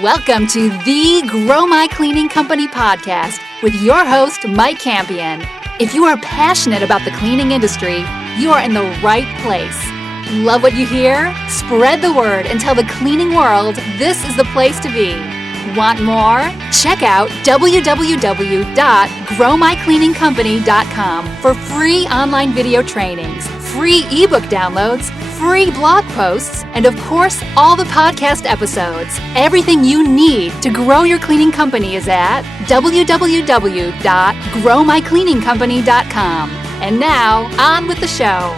Welcome to the Grow My Cleaning Company podcast with your host, Mike Campion. If you are passionate about the cleaning industry, you are in the right place. Love what you hear? Spread the word and tell the cleaning world this is the place to be. Want more? Check out www.growmycleaningcompany.com for free online video trainings, free ebook downloads, free blog posts, and of course, all the podcast episodes. Everything you need to grow your cleaning company is at www.growmycleaningcompany.com. And now, on with the show.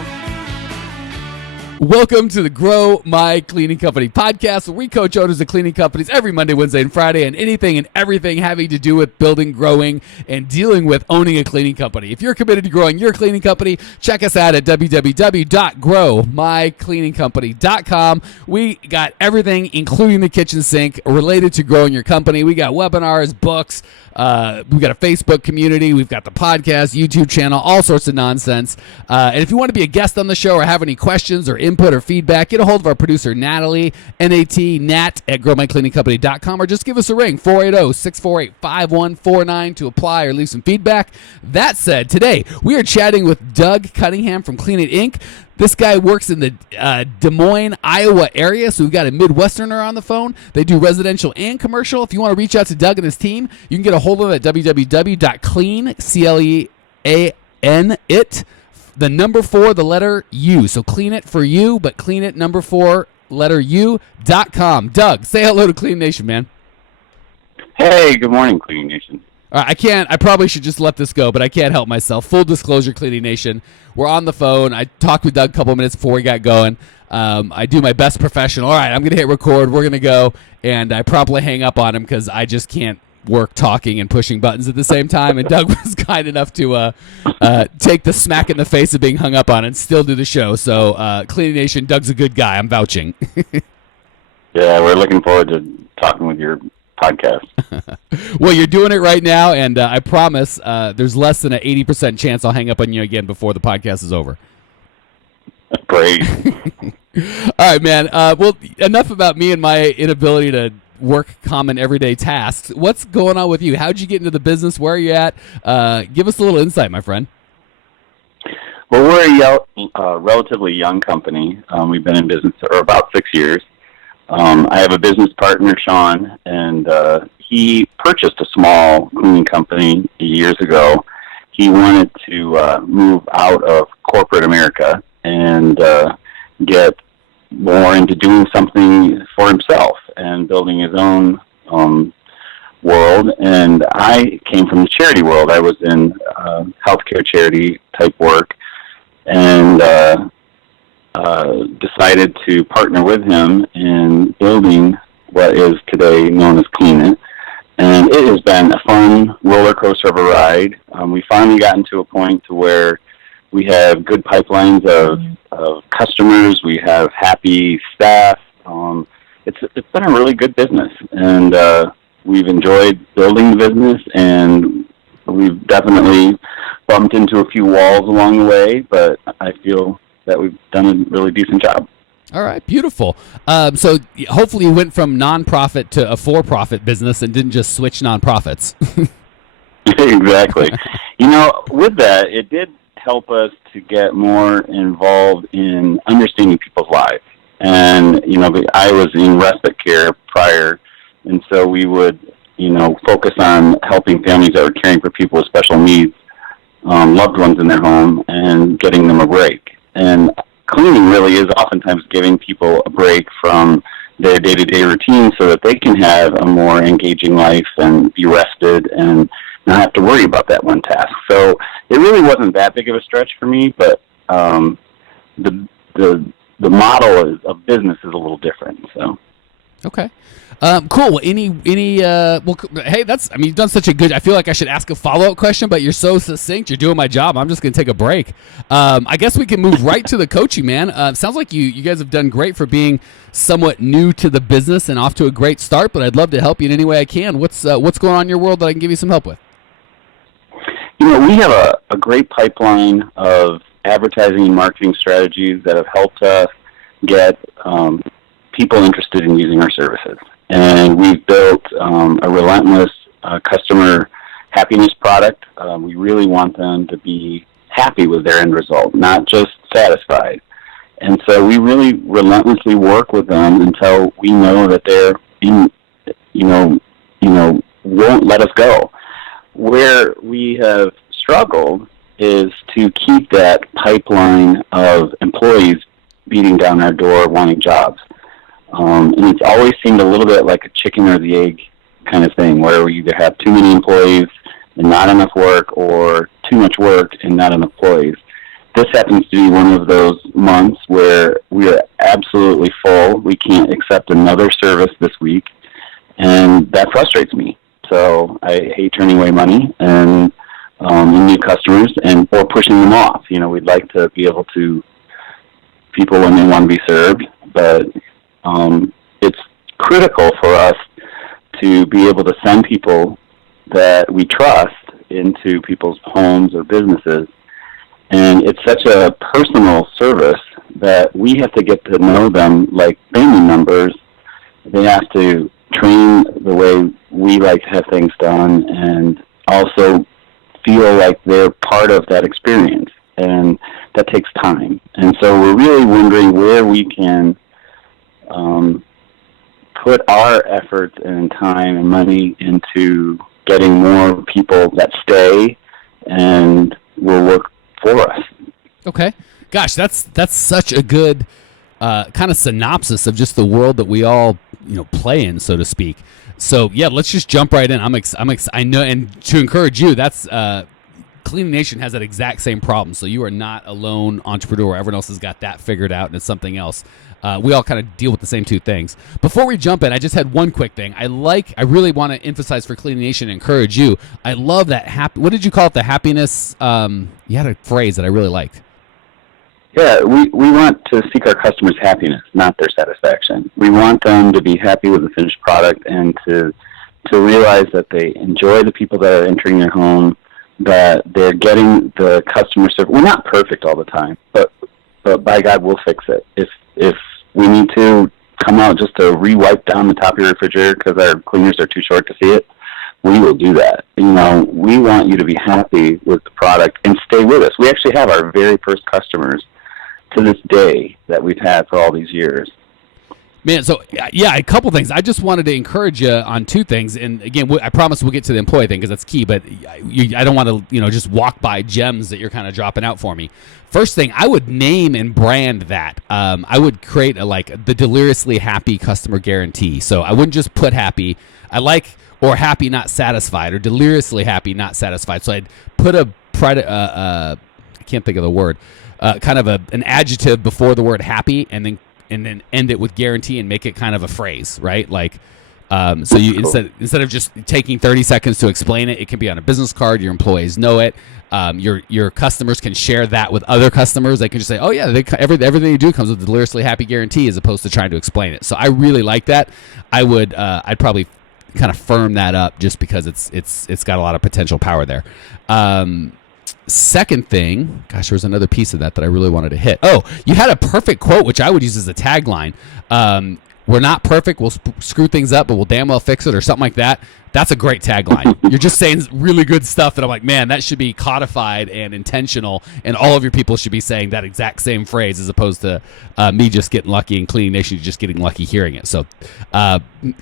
Welcome to the Grow My Cleaning Company podcast, where we coach owners of cleaning companies every Monday, Wednesday, and Friday, and anything and everything having to do with building, growing, and dealing with owning a cleaning company. If you're committed to growing your cleaning company, check us out at www.growmycleaningcompany.com. We got everything, including the kitchen sink, related to growing your company. We got webinars, books, we've got a Facebook community, we've got the podcast, YouTube channel, all sorts of nonsense. And if you want to be a guest on the show or have any questions or input or feedback, get a hold of our producer, Natalie, Nat at growmycleaningcompany.com, or just give us a ring, 480-648-5149 to apply or leave some feedback. That said, today we are chatting with Doug Cunningham from Clean It Inc. This guy works in the Des Moines, Iowa area, so we've got a Midwesterner on the phone. They do residential and commercial. If you want to reach out to Doug and his team, you can get a hold of them at www.clean, C-L-E-A-N, it, the number 4, the letter U. So clean it for you, but clean it, number 4, letter U.com. Doug, say hello to Clean Nation, man. Hey, good morning, Clean Nation. All right, I probably should just let this go, but I can't help myself. Full disclosure, Cleaning Nation. We're on the phone. I talked with Doug a couple of minutes before we got going. I do my best professional. All right, I'm going to hit record. We're going to go. And I promptly hang up on him because I just can't work talking and pushing buttons at the same time. And Doug was kind enough to take the smack in the face of being hung up on and still do the show. So, Cleaning Nation, Doug's a good guy. I'm vouching. Yeah, we're looking forward to talking with your podcast. Well, you're doing it right now, and I promise there's less than an 80% chance I'll hang up on you again before the podcast is over. Great. All right, man. Well, enough about me and my inability to work common everyday tasks. What's going on with you? How'd you get into the business? Where are you at? Give us a little insight, my friend. Well, we're a relatively young company. We've been in business for about 6 years. I have a business partner, Sean, and he purchased a small cleaning company years ago. He wanted to move out of corporate America and get more into doing something for himself and building his own world. And I came from the charity world. I was in healthcare charity type work, and decided to partner with him in building what is today known as Clean It. And it has been a fun roller coaster of a ride. We finally gotten to a point to where we have good pipelines of customers. We have happy staff. It's been a really good business, and we've enjoyed building the business, and we've definitely bumped into a few walls along the way, but I feel that we've done a really decent job. All right, beautiful. So hopefully you went from nonprofit to a for-profit business and didn't just switch nonprofits. Exactly. With that, it did help us to get more involved in understanding people's lives. And, I was in respite care prior, and so we would, focus on helping families that were caring for people with special needs, loved ones in their home, and getting them a break. And cleaning really is oftentimes giving people a break from their day-to-day routine so that they can have a more engaging life and be rested and not have to worry about that one task. So it really wasn't that big of a stretch for me, but the model of business is a little different. So. Okay. Cool. Hey, you've done such a good, I feel like I should ask a follow-up question, but you're so succinct. You're doing my job. I'm just going to take a break. I guess we can move right to the coaching, man. Sounds like you guys have done great for being somewhat new to the business and off to a great start, but I'd love to help you in any way I can. What's going on in your world that I can give you some help with? We have a great pipeline of advertising and marketing strategies that have helped us get people interested in using our services. And we've built a relentless customer happiness product. We really want them to be happy with their end result, not just satisfied. And so we really relentlessly work with them until we know that they're won't let us go. Where we have struggled is to keep that pipeline of employees beating down our door wanting jobs. And it's always seemed a little bit like a chicken or the egg kind of thing, where we either have too many employees and not enough work, or too much work and not enough employees. This happens to be one of those months where we are absolutely full. We can't accept another service this week, and that frustrates me. So I hate turning away money and new customers or pushing them off. We'd like to be able to people when they want to be served, but it's critical for us to be able to send people that we trust into people's homes or businesses. And it's such a personal service that we have to get to know them like family members. They have to train the way we like to have things done, and also feel like they're part of that experience. And that takes time. And so we're really wondering where we can put our efforts and time and money into getting more people that stay and will work for us. Okay. Gosh, that's such a good kind of synopsis of just the world that we all play in, so to speak. So yeah, let's just jump right in. I know, and to encourage you, that's Cleaning Nation has that exact same problem. So you are not a lone entrepreneur. Everyone else has got that figured out, and it's something else. We all kind of deal with the same two things. Before we jump in, I just had one quick thing. I really want to emphasize for Cleaning Nation and encourage you. I love that what did you call it? The happiness. You had a phrase that I really liked. Yeah, we want to seek our customers' happiness, not their satisfaction. We want them to be happy with the finished product and to realize that they enjoy the people that are entering their home, that they're getting the customer service. We're not perfect all the time, but by God, we'll fix it. If we need to come out just to re-wipe down the top of your refrigerator because our cleaners are too short to see it, we will do that. We want you to be happy with the product and stay with us. We actually have our very first customers to this day that we've had for all these years. Man, so yeah, a couple things. I just wanted to encourage you on two things, and again, I promise we'll get to the employee thing because that's key. But I don't want to, just walk by gems that you're kind of dropping out for me. First thing, I would name and brand that. I would create the deliriously happy customer guarantee. So I wouldn't just put happy. Or happy not satisfied, or deliriously happy not satisfied. So I'd put I can't think of the word. Kind of an adjective before the word happy, and then end it with guarantee and make it kind of a phrase, right? So you instead of just taking 30 seconds to explain it, it can be on a business card. Your employees know it. Your customers can share that with other customers. They can just say, "Oh yeah, everything you do comes with a deliriously happy guarantee," as opposed to trying to explain it. So I really like that. I'd probably kind of firm that up just because it's got a lot of potential power there. Second thing, gosh, there was another piece of that I really wanted to hit. Oh, you had a perfect quote, which I would use as a tagline. We're not perfect. We'll screw things up, but we'll damn well fix it, or something like that. That's a great tagline. You're just saying really good stuff that I'm like, man, that should be codified and intentional, and all of your people should be saying that exact same phrase as opposed to me just getting lucky and Cleaning Nation just getting lucky hearing it. So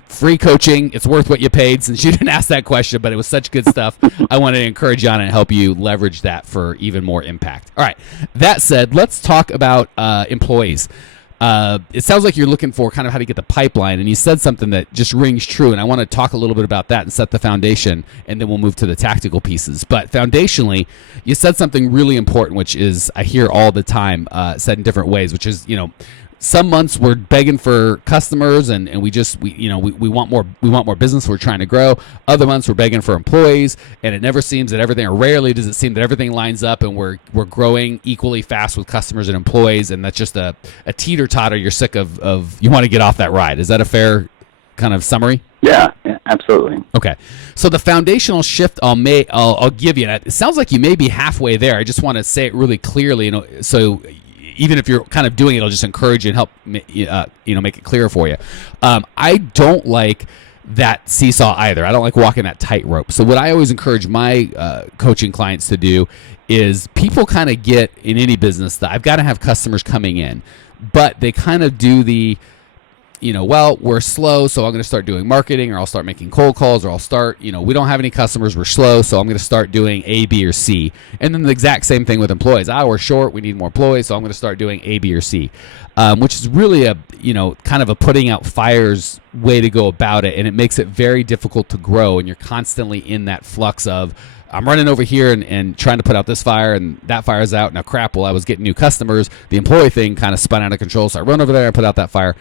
free coaching, it's worth what you paid, since you didn't ask that question, but it was such good stuff. I wanted to encourage you on it and help you leverage that for even more impact. All right, that said, let's talk about employees. It sounds like you're looking for kind of how to get the pipeline, and you said something that just rings true, and I want to talk a little bit about that and set the foundation, and then we'll move to the tactical pieces. But foundationally, you said something really important, which is I hear all the time said in different ways, which is, some months we're begging for customers and we want more business. We're trying to grow. Other months we're begging for employees, and it never seems that everything, or rarely does it seem that everything lines up and we're growing equally fast with customers and employees. And that's just a teeter-totter you're sick of. You want to get off that ride. Is that a fair kind of summary? Yeah, absolutely. Okay. So the foundational shift I'll give you, and it sounds like you may be halfway there. I just want to say it really clearly, so even if you're kind of doing it, it'll just encourage you and help make it clearer for you. I don't like that seesaw either. I don't like walking that tightrope. So what I always encourage my coaching clients to do is, people kind of get in any business that I've got to have customers coming in, but they kind of do the, well, we're slow, so I'm going to start doing marketing, or I'll start making cold calls, or I'll start, we don't have any customers, we're slow, so I'm going to start doing A, B, or C. And then the exact same thing with employees. We're short, we need more employees, so I'm going to start doing A, B, or C, which is really a, kind of a putting out fires way to go about it, and it makes it very difficult to grow, and you're constantly in that flux of, I'm running over here and trying to put out this fire, and that fire's out. Now, crap, well, I was getting new customers. The employee thing kind of spun out of control, so I run over there and put out that fire.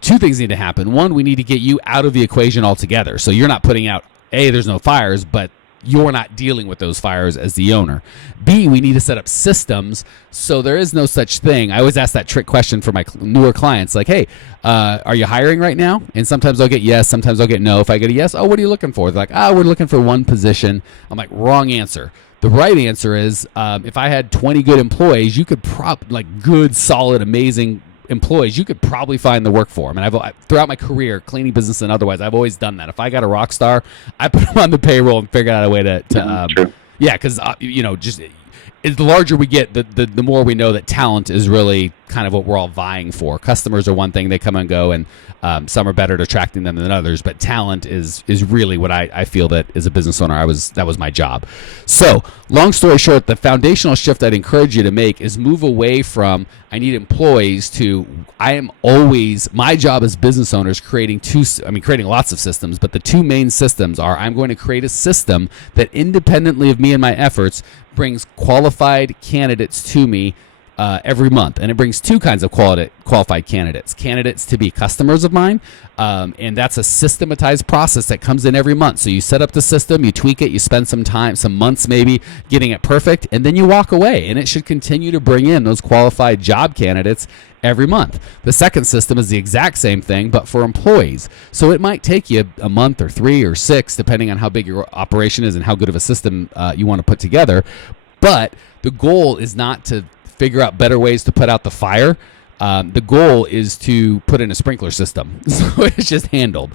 Two things need to happen. One, we need to get you out of the equation altogether. So you're not putting out, A, there's no fires, but you're not dealing with those fires as the owner. B, we need to set up systems so there is no such thing. I always ask that trick question for my newer clients, like, hey, are you hiring right now? And sometimes I'll get yes, sometimes I'll get no. If I get a yes, what are you looking for? They're like, we're looking for one position. I'm like, wrong answer. The right answer is, if I had 20 good employees, you could good, solid, amazing employees, you could probably find the work for them. And I've throughout my career, cleaning business and otherwise, I've always done that. If I got a RockStar, I put them on the payroll and figured out a way to because just the larger we get, the more we know that talent is really kind of what we're all vying for. Customers are one thing, they come and go, and some are better at attracting them than others, but talent is really what I feel that as a business owner, that was my job. So long story short, the foundational shift I'd encourage you to make is move away from I need employees to my job as business owners creating lots of systems, but the two main systems are, I'm going to create a system that independently of me and my efforts brings qualified candidates to me every month. And it brings two kinds of qualified candidates to be customers of mine, and that's a systematized process that comes in every month. So you set up the system, you tweak it, you spend some time, some months maybe getting it perfect, and then you walk away, and it should continue to bring in those qualified job candidates every month. The second system is the exact same thing, but for employees. So it might take you a month or 3 or 6, depending on how big your operation is and how good of a system you want to put together. But the goal is not to figure out better ways to put out the fire. The goal is to put in a sprinkler system, so it's just handled.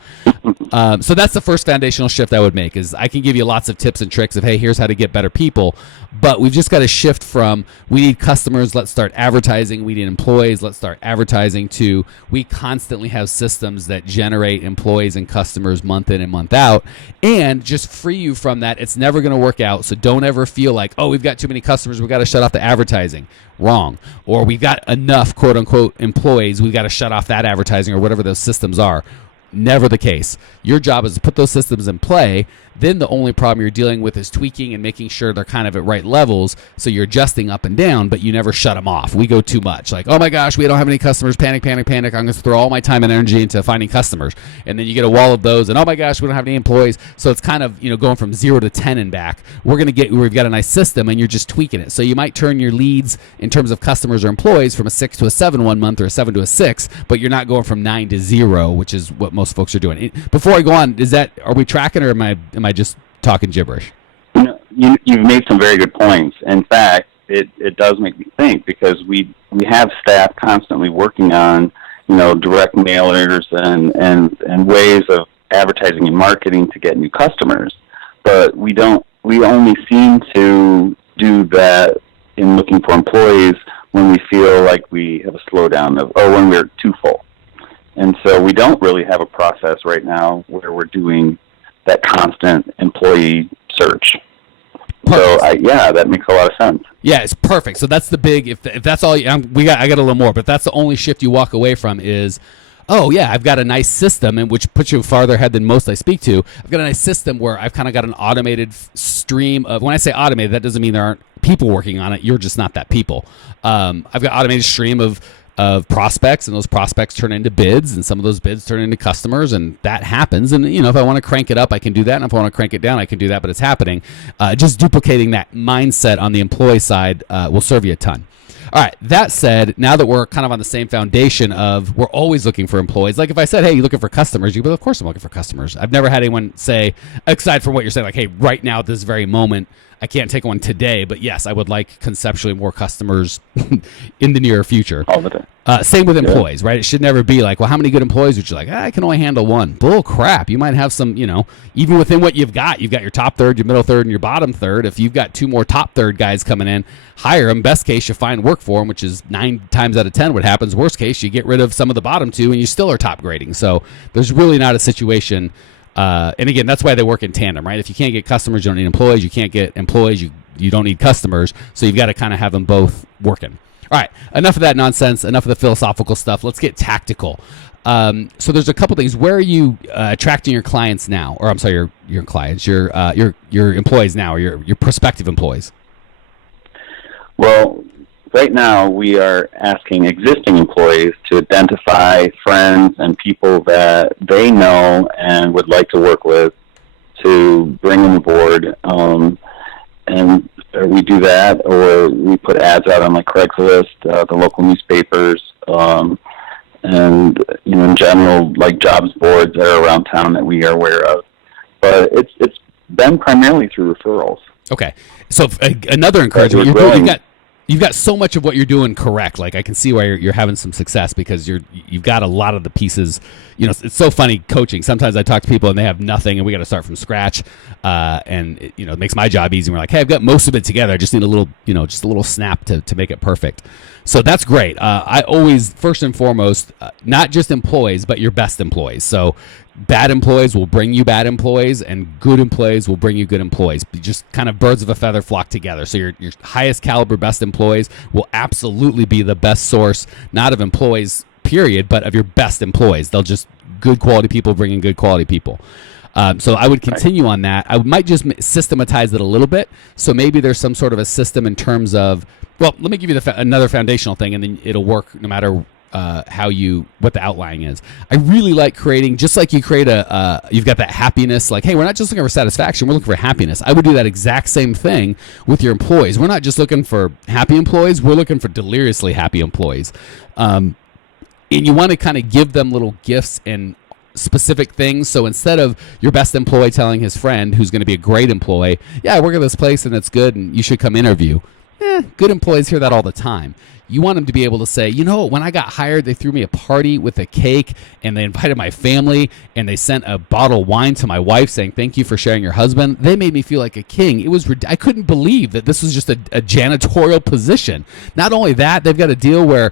So that's the first foundational shift I would make. Is I can give you lots of tips and tricks of, hey, here's how to get better people, but we've just got to shift from we need customers, let's start advertising. We need employees, let's start advertising. To we constantly have systems that generate employees and customers month in and month out, and just free you from that. It's never going to work out. So don't ever feel like, we've got too many customers, we've got to shut off the advertising. Wrong. Or we've got enough quote unquote employees, we've got to shut off that advertising, or whatever those systems are. Never the case. Your job is to put those systems in play. Then the only problem you're dealing with is tweaking and making sure they're kind of at right levels. So you're adjusting up and down, but you never shut them off. We go too much. Like, oh my gosh, we don't have any customers. Panic. I'm going to throw all my time and energy into finding customers. And then you get a wall of those, and oh my gosh, we don't have any employees. So it's kind of, going from 0 to 10 and back. We've got a nice system, and you're just tweaking it. So you might turn your leads in terms of customers or employees from a 6 to a 7 one month, or a 7 to a 6, but you're not going from 9 to 0, which is what most folks are doing. Before I go on, are we tracking, or am I just talking gibberish? You've made some very good points. In fact, it does make me think, because we have staff constantly working on direct mailers and ways of advertising and marketing to get new customers, but we only seem to do that in looking for employees when we feel like we have a slowdown or when we're too full. And so we don't really have a process right now where we're doing that constant employee search. Perfect. So that makes a lot of sense. Yeah, it's perfect. So that's the big. If that's all, I got a little more, but that's the only shift you walk away from is, I've got a nice system, and which puts you farther ahead than most I speak to. I've got a nice system where I've kind of got an automated stream of. When I say automated, that doesn't mean there aren't people working on it. You're just not that people. I've got automated stream of prospects, and those prospects turn into bids, and some of those bids turn into customers, and that happens. And if I want to crank it up, I can do that, and if I want to crank it down, I can do that, but it's happening. Just duplicating that mindset on the employee side will serve you a ton. All right. That said, now that we're kind of on the same foundation of we're always looking for employees. Like if I said, hey, you looking for customers? You'd be, of course I'm looking for customers. I've never had anyone say, aside from what you're saying, like, hey, right now at this very moment, I can't take one today, but yes, I would like conceptually more customers in the near future. All the time. Same with employees, right? It should never be like, well, how many good employees would you like? I can only handle one. Bull crap. You might have some, even within what you've got your top third, your middle third, and your bottom third. If you've got 2 more top third guys coming in, hire them. Best case, you find work for them, which is 9 times out of 10 what happens. Worst case, you get rid of some of the bottom 2, and you still are top grading. So there's really not a situation. And again, that's why they work in tandem, right? If you can't get customers, you don't need employees. You can't get employees, you don't need customers. So you've got to kind of have them both working. All right, enough of that nonsense, enough of the philosophical stuff. Let's get tactical. So there's a couple things. Where are you attracting your clients now? Or I'm sorry, your clients, your employees now, or your prospective employees? Well, right now we are asking existing employees to identify friends and people that they know and would like to work with to bring them aboard. And we do that, or we put ads out on like Craigslist, the local newspapers, and in general, like jobs boards that are around town that we are aware of. But it's been primarily through referrals. Okay, so another encouragement. You've got so much of what you're doing correct. Like I can see why you're having some success because you've got a lot of the pieces. It's so funny coaching. Sometimes I talk to people and they have nothing, and we got to start from scratch. And it makes my job easy. We're like, hey, I've got most of it together. I just need a little, just a little snap to make it perfect. So that's great. I always, first and foremost, not just employees, but your best employees. So bad employees will bring you bad employees, and good employees will bring you good employees. Just kind of birds of a feather flock together. So your highest caliber, best employees will absolutely be the best source, not of employees, period, but of your best employees. They'll just good quality people bringing good quality people. So I would continue on that. I might just systematize it a little bit. So maybe there's some sort of a system in terms of, well, let me give you another foundational thing, and then it'll work no matter what the outline is. I really like creating, just like you create you've got that happiness, like, hey, we're not just looking for satisfaction, we're looking for happiness. I would do that exact same thing with your employees. We're not just looking for happy employees, we're looking for deliriously happy employees. And you want to kind of give them little gifts and specific things. So instead of your best employee telling his friend who's going to be a great employee, yeah, I work at this place and it's good and you should come interview. Good employees hear that all the time. You want them to be able to say, when I got hired, they threw me a party with a cake and they invited my family and they sent a bottle of wine to my wife saying, thank you for sharing your husband. They made me feel like a king. I couldn't believe that this was just a janitorial position. Not only that, they've got a deal where,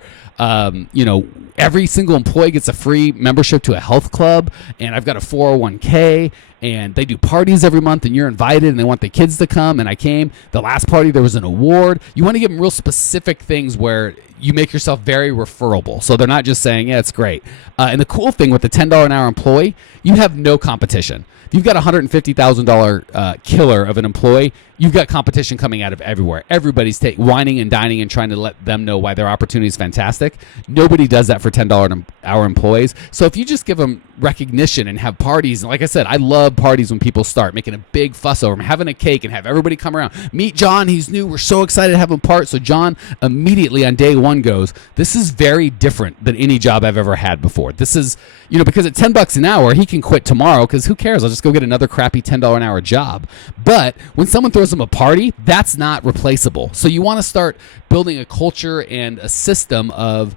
every single employee gets a free membership to a health club, and I've got a 401k, and they do parties every month, and you're invited, and they want the kids to come, and I came. The last party, there was an award. You want to give them real specific things where you make yourself very referable. So they're not just saying, yeah, it's great. And the cool thing with the $10 an hour employee, you have no competition. If you've got a $150,000 killer of an employee, you've got competition coming out of everywhere. Everybody's whining and dining and trying to let them know why their opportunity is fantastic. Nobody does that for $10 an hour employees. So if you just give them recognition and have parties, and like I said, I love parties when people start making a big fuss over them, having a cake and have everybody come around. Meet John, he's new, we're so excited to have him part. So John immediately on day one goes, this is very different than any job I've ever had before. This is, because at $10 an hour, he can quit tomorrow because who cares? I'll just go get another crappy $10 an hour job. But when someone throws them a party, that's not replaceable. So you want to start building a culture and a system of,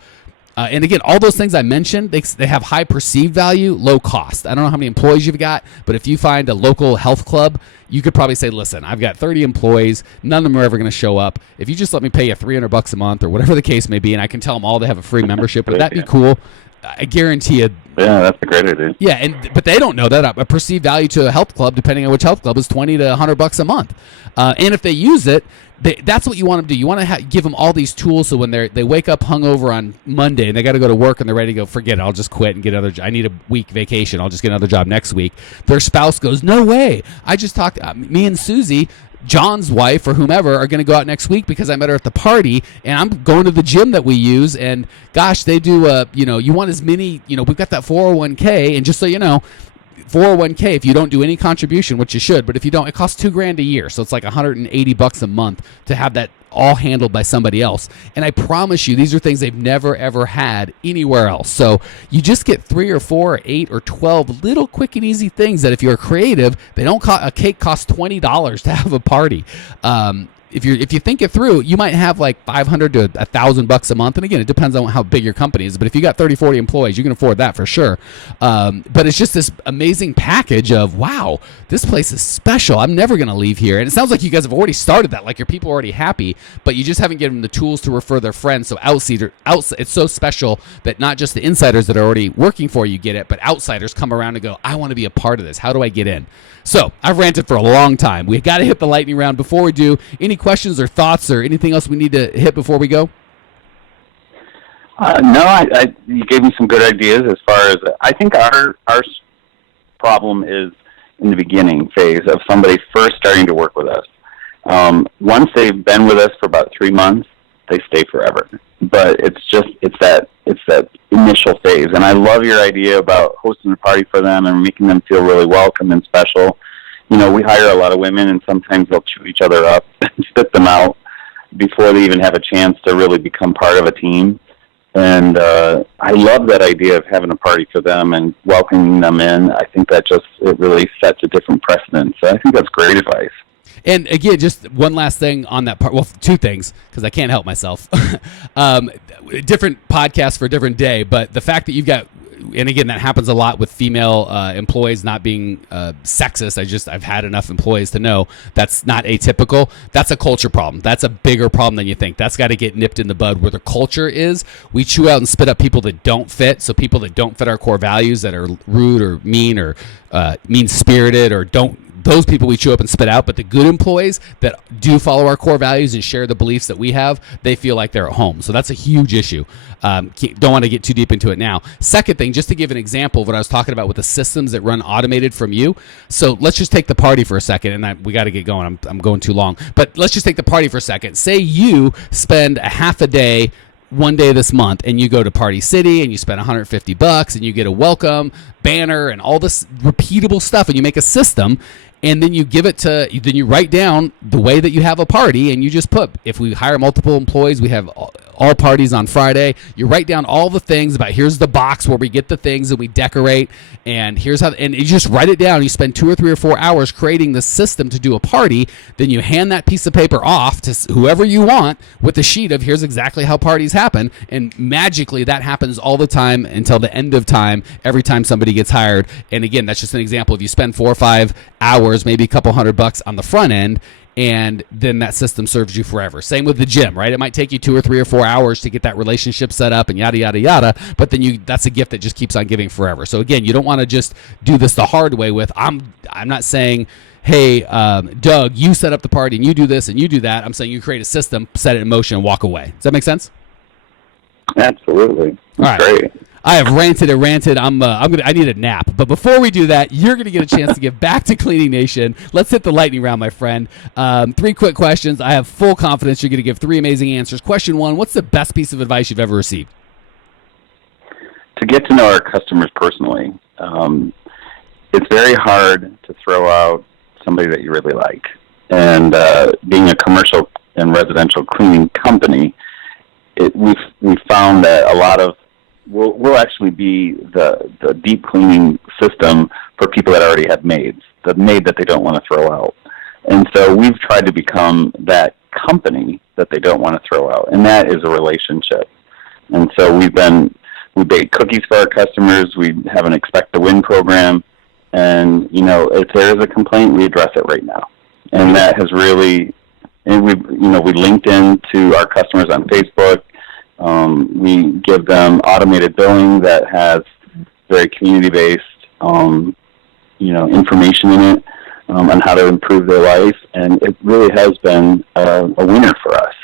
and again, all those things I mentioned, they have high perceived value, low cost. I don't know how many employees you've got, but if you find a local health club, you could probably say, listen, I've got 30 employees. None of them are ever going to show up. If you just let me pay you $300 a month or whatever the case may be, and I can tell them all they have a free membership, would that be cool? I guarantee you. Yeah, that's a great idea. Yeah, but they don't know that a perceived value to a health club, depending on which health club, is $20 to $100 a month. And if they use it, that's what you want them to do. You want to give them all these tools so when they wake up hungover on Monday and they got to go to work and they're ready to go, forget it, I'll just quit and get another. I need a week vacation. I'll just get another job next week. Their spouse goes, no way. I just talked. Me and Susie, John's wife or whomever, are going to go out next week because I met her at the party, and I'm going to the gym that we use, and gosh, they do, you want as many, we've got that 401k, and just so you know, 401k, if you don't do any contribution, which you should, but if you don't, it costs $2,000 a year. So it's like $180 a month to have that all handled by somebody else. And I promise you, these are things they've never, ever had anywhere else. So you just get 3 or 4 or 8 or 12 little quick and easy things that if you're creative, they don't a cake costs $20 to have a party. If you think it through, you might have like $500 to $1,000 a month. And again, it depends on how big your company is. But if you got 30, 40 employees, you can afford that for sure. But it's just this amazing package of, wow, this place is special. I'm never going to leave here. And it sounds like you guys have already started that. Like your people are already happy, but you just haven't given them the tools to refer their friends. So it's so special that not just the insiders that are already working for you get it, but outsiders come around and go, I want to be a part of this. How do I get in? So I've ranted for a long time. We've got to hit the lightning round. Before we do, any questions or thoughts or anything else we need to hit before we go? No, you gave me some good ideas as far as I think our problem is in the beginning phase of somebody first starting to work with us. Once they've been with us for about 3 months, they stay forever. But it's that initial phase. And I love your idea about hosting a party for them and making them feel really welcome and special. You know, we hire a lot of women, and sometimes they'll chew each other up and spit them out before they even have a chance to really become part of a team. And I love that idea of having a party for them and welcoming them in. I think that it really sets a different precedent. So I think that's great advice. And again, just one last thing on that part. Well, 2 things, because I can't help myself. Different podcast for a different day, but the fact that you've got, and again, that happens a lot with female employees not being sexist. I've had enough employees to know that's not atypical. That's a culture problem. That's a bigger problem than you think. That's got to get nipped in the bud. Where the culture is, we chew out and spit up people that don't fit. So people that don't fit our core values, that are rude or mean or mean-spirited or don't. Those people we chew up and spit out, but the good employees that do follow our core values and share the beliefs that we have, they feel like they're at home. So that's a huge issue. Don't want to get too deep into it now. Second thing, just to give an example of what I was talking about with the systems that run automated from you. So let's just take the party for a second, and we got to get going. I'm going too long. But let's just take the party for a second. Say you spend a half a day one day this month and you go to Party City and you spend $150 and you get a welcome banner and all this repeatable stuff, and you make a system. And then you then you write down the way that you have a party, and you just put, if we hire multiple employees, we have all parties on Friday. You write down all the things about, here's the box where we get the things and we decorate, and here's how, and you just write it down. You spend 2 or 3 or 4 hours creating the system to do a party. Then you hand that piece of paper off to whoever you want with the sheet of, here's exactly how parties happen. And magically that happens all the time until the end of time, every time somebody gets hired. And again, that's just an example. If you spend 4 or 5 hours, maybe a couple $100 on the front end, and then that system serves you forever. Same with the gym, right? It might take you 2 or 3 or 4 hours to get that relationship set up and yada, yada, yada, but then that's a gift that just keeps on giving forever. So again, you don't want to just do this the hard way with, I'm not saying, hey, Doug, you set up the party and you do this and you do that. I'm saying you create a system, set it in motion, and walk away. Does that make sense? Absolutely. That's all right. Great. I have ranted and ranted. I need a nap. But before we do that, you're gonna get a chance to get back to Cleaning Nation. Let's hit the lightning round, my friend. 3 quick questions. I have full confidence you're gonna give 3 amazing answers. Question 1: what's the best piece of advice you've ever received? To get to know our customers personally. It's very hard to throw out somebody that you really like. And being a commercial and residential cleaning company, we've found that a lot of we'll actually be the deep cleaning system for people that already have maids, the maid that they don't want to throw out. And so we've tried to become that company that they don't want to throw out, and that is a relationship. And so we bake cookies for our customers. We have an Expect to Win program, and if there is a complaint, we address it right now. And that has really, and we linked in to our customers on Facebook. We give them automated billing that has very community-based, information in it on how to improve their life, and it really has been a winner for us.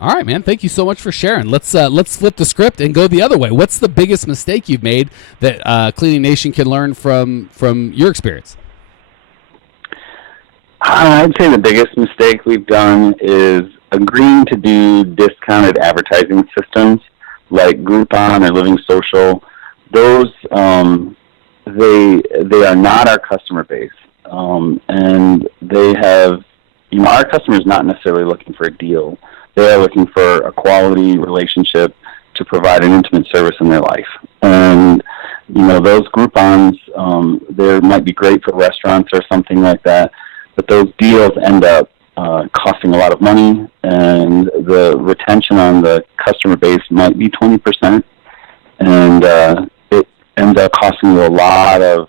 All right, man. Thank you so much for sharing. Let's flip the script and go the other way. What's the biggest mistake you've made that Cleaning Nation can learn from your experience? I'd say the biggest mistake we've done is agreeing to do discounted advertising systems like Groupon or Living Social. Those they are not our customer base, and they have, our customer is not necessarily looking for a deal. They are looking for a quality relationship to provide an intimate service in their life. And, those Groupons, they might be great for restaurants or something like that, but those deals end up costing a lot of money, and the retention on the customer base might be 20%, and it ends up costing you a lot of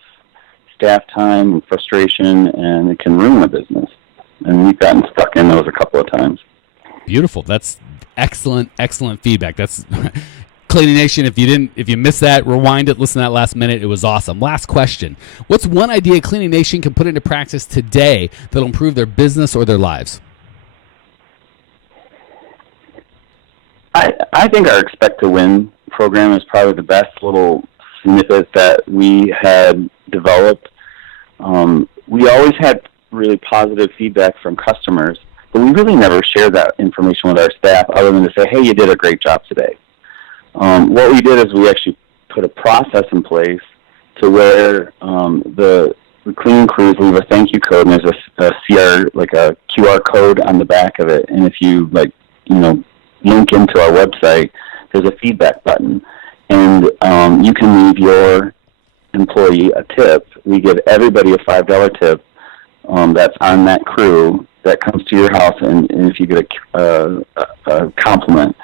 staff time and frustration, and it can ruin a business. And we've gotten stuck in those a couple of times. Beautiful. That's excellent feedback. That's Cleaning Nation. If you missed that, rewind it, listen to that last minute. It was awesome. Last question. What's one idea Cleaning Nation can put into practice today that'll improve their business or their lives? I think our Expect to Win program is probably the best little snippet that we had developed. We always had really positive feedback from customers, but we really never shared that information with our staff other than to say, hey, you did a great job today. What we did is we actually put a process in place to where the cleaning crews leave a thank you code, and there's a QR code on the back of it. And if you link into our website, there's a feedback button, and you can leave your employee a tip. We give everybody a $5 tip that's on that crew that comes to your house, and if you get a compliment,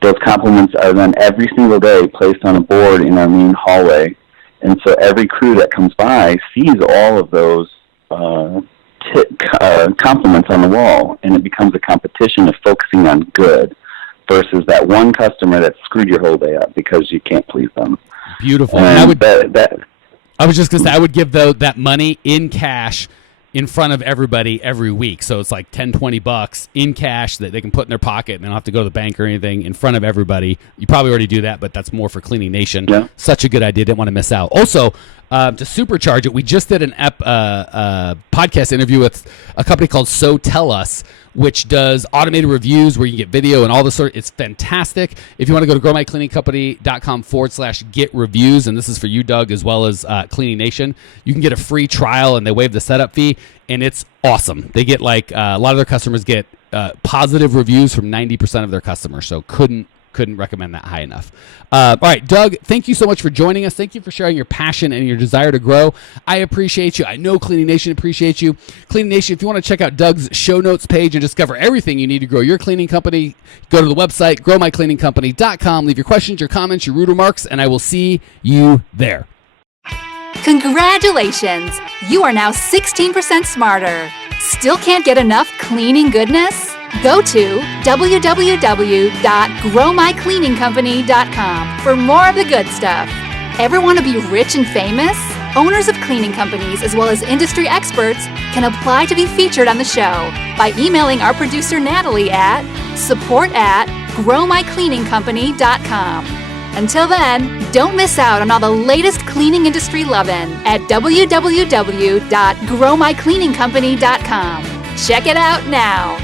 those compliments are then every single day placed on a board in our main hallway. And so every crew that comes by sees all of those compliments on the wall, and it becomes a competition of focusing on good versus that one customer that screwed your whole day up because you can't please them. Beautiful. And I was just going to say, I would give that money in cash in front of everybody every week. So it's like $10-20 in cash that they can put in their pocket, and they don't have to go to the bank or anything, in front of everybody. You probably already do that, but that's more for Cleaning Nation. Yeah. Such a good idea. Didn't want to miss out. Also, to supercharge it, we just did an podcast interview with a company called So Tell Us, which does automated reviews where you get video and all this sort. It's fantastic. If you want to go to growmycleaningcompany.com/get reviews, and this is for you, Doug, as well as Cleaning Nation, you can get a free trial, and they waive the setup fee, and it's awesome. They get a lot of their customers get positive reviews from 90% of their customers, so couldn't recommend that high enough. All right, Doug, thank you so much for joining us. Thank you for sharing your passion and your desire to grow. I appreciate you. I know Cleaning Nation appreciates you. Cleaning Nation, if you want to check out Doug's show notes page and discover everything you need to grow your cleaning company, go to the website, growmycleaningcompany.com. Leave your questions, your comments, your rude remarks, and I will see you there. Congratulations! You are now 16% smarter. Still can't get enough cleaning goodness? Go to www.growmycleaningcompany.com for more of the good stuff. Ever want to be rich and famous? Owners of cleaning companies as well as industry experts can apply to be featured on the show by emailing our producer Natalie at support@growmycleaningcompany.com. Until then, don't miss out on all the latest cleaning industry lovin' at www.growmycleaningcompany.com. Check it out now.